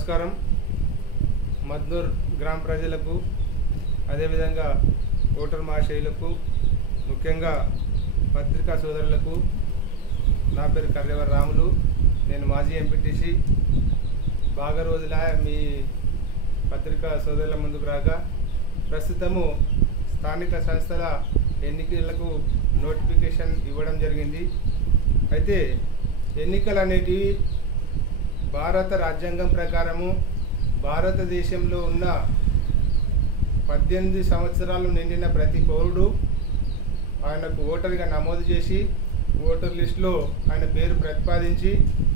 నమస్కారం. మద్నూర్ గ్రామ ప్రజలకు అదేవిధంగా ఓటర్ మహాశయులకు ముఖ్యంగా పత్రికా సోదరులకు నా పేరు కర్రెవర్ రాములు. నేను మాజీ ఎంపీటీసీ. బాగా రోజుల మీ పత్రికా సోదరుల ముందుకు రాక ప్రస్తుతము స్థానిక సంస్థల ఎన్నికలకు నోటిఫికేషన్ ఇవ్వడం జరిగింది. అయితే ఎన్నికలు అనేటివి భారత రాజ్యాంగం ప్రకారము భారతదేశంలో ఉన్న 18 సంవత్సరాలు నిండిన ప్రతి పౌరుడు ఆయనకు ఓటర్గా నమోదు చేసి ఓటర్ లిస్టులో ఆయన పేరు ప్రతిపాదించి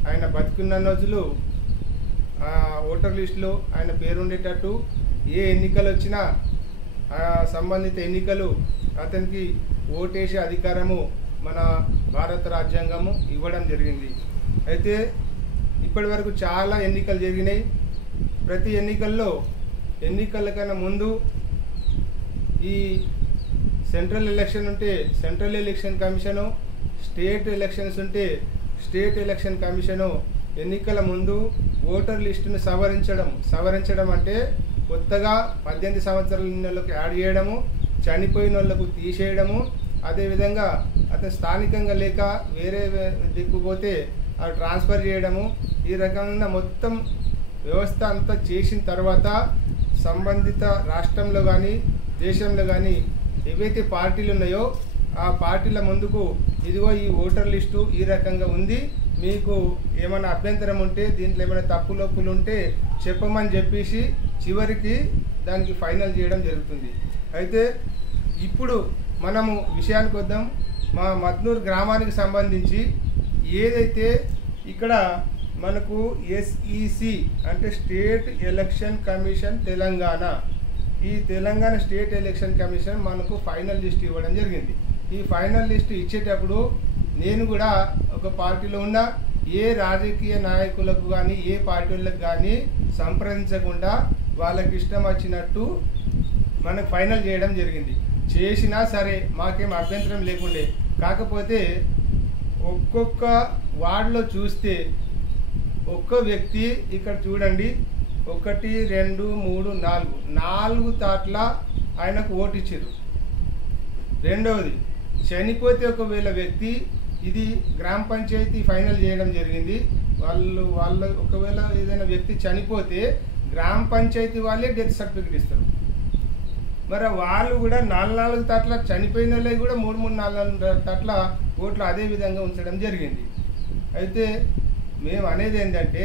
ఆయన బతికున్న రోజులు ఓటర్ లిస్టులో ఆయన పేరు ఉండేటట్టు ఏ ఎన్నికలు వచ్చినా సంబంధిత ఎన్నికలు అతనికి ఓటేసే అధికారము మన భారత రాజ్యాంగము ఇవ్వడం జరిగింది. అయితే ఇప్పటి వరకు చాలా ఎన్నికలు జరిగినాయి. ప్రతి ఎన్నికల కన్నా ముందు ఈ సెంట్రల్ ఎలక్షన్ ఉంటే central election commission, state elections ఉంటే స్టేట్ ఎలక్షన్ కమిషను ఎన్నికల ముందు ఓటర్ లిస్టును సవరించడం అంటే కొత్తగా 18 సంవత్సరాల వాళ్ళకి యాడ్ చేయడము, చనిపోయిన వాళ్ళకు తీసేయడము, అదేవిధంగా అతను స్థానికంగా లేక వేరే దిక్కుపోతే అవి ట్రాన్స్ఫర్ చేయడము, ఈ రకంగా మొత్తం వ్యవస్థ అంతా చేసిన తర్వాత సంబంధిత రాష్ట్రంలో కానీ దేశంలో కానీ ఏవైతే పార్టీలు ఉన్నాయో ఆ పార్టీల ముందుకు ఇదిగో ఈ ఓటర్ లిస్టు ఈ రకంగా ఉంది, మీకు ఏమైనా అభ్యంతరం ఉంటే దీంట్లో ఏమైనా తప్పులొప్పులు ఉంటే చెప్పమని చెప్పేసి చివరికి దానికి ఫైనల్ చేయడం జరుగుతుంది. అయితే ఇప్పుడు మనము విషయానికి వద్దాం. మా మద్నూర్ గ్రామానికి సంబంధించి ఏదైతే ఇక్కడ మనకు ఎస్ఈసి అంటే స్టేట్ ఎలక్షన్ కమిషన్ తెలంగాణ, ఈ తెలంగాణ స్టేట్ ఎలక్షన్ కమిషన్ మనకు ఫైనల్ లిస్ట్ ఇవ్వడం జరిగింది. ఈ ఫైనల్ లిస్ట్ ఇచ్చేటప్పుడు నేను కూడా ఒక పార్టీలో ఉన్న ఏ రాజకీయ నాయకులకు కానీ ఏ పార్టీలకు కానీ సంప్రదించకుండా వాళ్ళకి ఇష్టం వచ్చినట్టు మనకు ఫైనల్ చేయడం జరిగింది. చేసినా సరే మాకేం అభ్యంతరం లేకుండే. కాకపోతే ఒక్కొక్క వార్డులో చూస్తే ఒక్క వ్యక్తి ఇక్కడ చూడండి 1, 2, 3, 4 తాట్ల ఆయనకు ఓటు ఇచ్చారు. రెండవది చనిపోతే ఒకవేళ వ్యక్తి ఇది గ్రామ పంచాయతీ ఫైనల్ చేయడం జరిగింది. వాళ్ళ ఒకవేళ ఏదైనా వ్యక్తి చనిపోతే గ్రామ పంచాయతీ వాళ్ళే డెత్ సర్టిఫికేట్ ఇస్తారు. మరి వాళ్ళు కూడా 4 తాట్ల చనిపోయిన వాళ్ళకి కూడా 3, 4 తాట్ల ఓట్లు అదే విధంగా ఉంచడం జరిగింది. అయితే మేము అనేది ఏంటంటే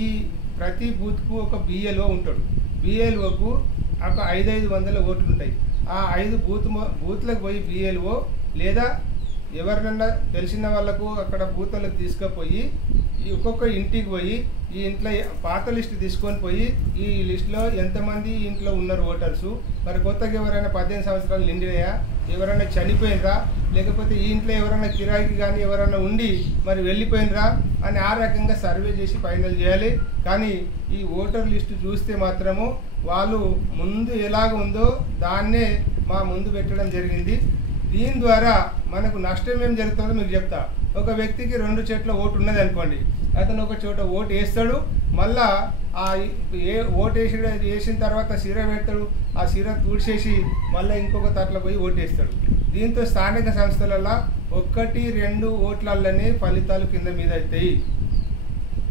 ఈ ప్రతి బూత్కు ఒక బిఎల్ఓ ఉంటాడు. బిఎల్ఓకు ఒక 500 ఓట్లు ఉంటాయి. ఆ 5 బూత్లకు పోయి బిఎల్ఓ లేదా ఎవరినన్నా తెలిసిన వాళ్ళకు అక్కడ బూత్లకు తీసుకుపోయి ఒక్కొక్క ఇంటికి పోయి ఈ ఇంట్లో పాత లిస్టు తీసుకొని పోయి ఈ లిస్టులో ఎంతమంది ఇంట్లో ఉన్నారు ఓటర్సు, మరి కొత్తగా ఎవరైనా 18 సంవత్సరాలు నిండినాయా, ఎవరైనా చనిపోయినరా, లేకపోతే ఈ ఇంట్లో ఎవరైనా కిరాయికి కానీ ఎవరైనా ఉండి మరి వెళ్ళిపోయినరా అని ఆ రకంగా సర్వే చేసి ఫైనల్ చేయాలి. కానీ ఈ ఓటర్ లిస్టు చూస్తే మాత్రము వాళ్ళు ముందు ఎలాగ ఉందో దాన్నే మా ముందు పెట్టడం జరిగింది. దీని ద్వారా మనకు నష్టం ఏం జరుగుతుందో మీకు చెప్తా. ఒక వ్యక్తికి 2 చోట్ల ఓటు ఉన్నది అనుకోండి, అతను ఒక చోట ఓటు వేస్తాడు, మళ్ళా ఓటు వేసిన తర్వాత సిర పెడతాడు, ఆ సిర తూడ్చేసి మళ్ళీ ఇంకొక తట్ల పోయి ఓటు వేస్తాడు. దీంతో స్థానిక సంస్థలలో 1, 2 ఓట్లలోనే ఫలితాలు కింద మీద అవుతాయి.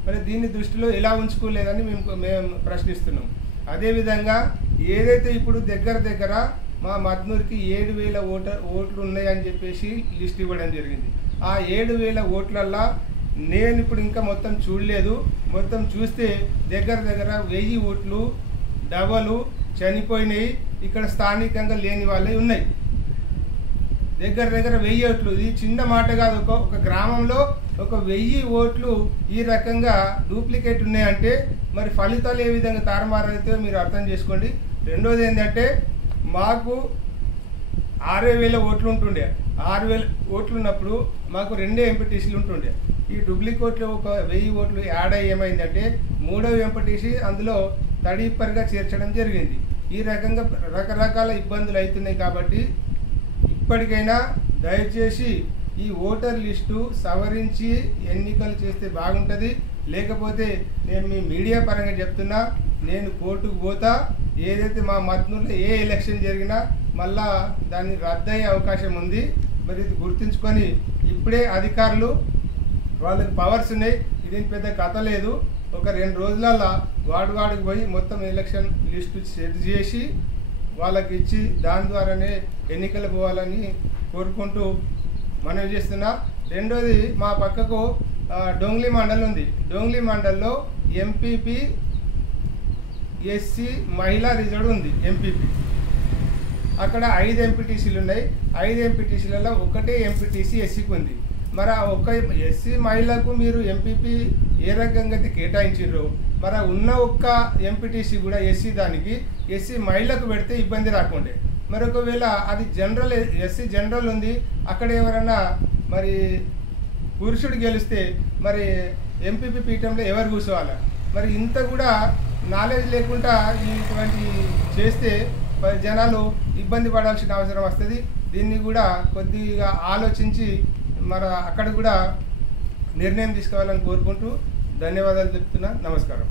మరి దీన్ని దృష్టిలో ఎలా ఉంచుకోలేదని మేము ప్రశ్నిస్తున్నాం. అదేవిధంగా ఏదైతే ఇప్పుడు దగ్గర మా మద్నూర్కి 7,000 ఓట్లు ఉన్నాయని చెప్పేసి లిస్ట్ ఇవ్వడం జరిగింది. ఆ 7,000 ఓట్లల్లో నేను ఇప్పుడు ఇంకా మొత్తం చూడలేదు. మొత్తం చూస్తే దగ్గర 1000 ఓట్లు డబలు చనిపోయినాయి, ఇక్కడ స్థానికంగా లేని వాళ్ళే ఉన్నాయి. దగ్గర 1000 ఓట్లు. ఇది చిన్న మాట కాదు. ఒక గ్రామంలో ఒక 1000 ఓట్లు ఈ రకంగా డూప్లికేట్ ఉన్నాయంటే మరి ఫలితాలు ఏ విధంగా తారుమారైతే మీరు అర్థం చేసుకోండి. రెండోది ఏంటంటే మాకు 6,000 ఓట్లు ఉంటుండే. 6,000 ఓట్లు ఉన్నప్పుడు మాకు 2 ఎంపీటీసీలు ఉంటుండే. ఈ డూప్లికేట్లు ఒక 1000 ఓట్లు యాడ్ అయ్యి ఏమైందంటే 3వ ఎంపీటీసీ అందులో తడిపరిగా చేర్చడం జరిగింది. ఈ రకంగా రకరకాల ఇబ్బందులు అవుతున్నాయి. కాబట్టి ఇప్పటికైనా దయచేసి ఈ ఓటర్ లిస్టు సవరించి ఎన్నికలు చేస్తే బాగుంటుంది. లేకపోతే నేను మీ మీడియా పరంగా చెప్తున్నా, నేను కోర్టుకు పోతా. ఏదైతే మా మద్నూరులో ఏ ఎలక్షన్ జరిగినా మళ్ళా దాన్ని రద్దయ్యే అవకాశం ఉంది. మరి ఇది గుర్తుంచుకొని ఇప్పుడే అధికారులు వాళ్ళకి పవర్స్ ఉన్నాయి, ఇదేం పెద్ద కథ లేదు. ఒక 2 రోజులలో వాడికి పోయి మొత్తం ఎలక్షన్ లిస్టు సెట్ చేసి వాళ్ళకి ఇచ్చి దాని ద్వారానే ఎన్నికలు పోవాలని కోరుకుంటూ మనం చేస్తున్నా. రెండోది, మా పక్కకు డొంగ్లీ మండల్ ఉంది. డొంగ్లీ మండల్లో ఎంపీపీ ఎస్సీ మహిళా రిజర్వ్ ఉంది. ఎంపీపీ అక్కడ 5 ఎంపీటీసీలు ఉన్నాయి. 5 ఎంపీటీసీలలో ఒకటే ఎంపీటీసీ ఎస్సీకి ఉంది. మరి ఆ ఒక్క ఎస్సీ మహిళకు మీరు ఎంపీపీ ఏ రకంగా కేటాయించారు? మరి ఉన్న ఒక్క ఎంపీటీసీ కూడా ఎస్సీ దానికి ఎస్సీ మహిళకు పెడితే ఇబ్బంది రాకుండే. మరి ఒకవేళ అది జనరల్ ఎస్సీ జనరల్ ఉంది, అక్కడ ఎవరైనా మరి పురుషుడు గెలిస్తే మరి ఎంపీపీ పీఠంలో ఎవరు కూర్చోవాలి? మరి ఇంత కూడా నాలెడ్జ్ లేకుండా ఇటువంటి చేస్తే జనాలు ఇబ్బంది పడాల్సిన అవసరం వస్తుంది. దీన్ని కూడా కొద్దిగా ఆలోచించి మరి అక్కడ కూడా నిర్ణయం తీసుకోవాలని కోరుకుంటూ ధన్యవాదాలు చెప్తున్నా. నమస్కారం.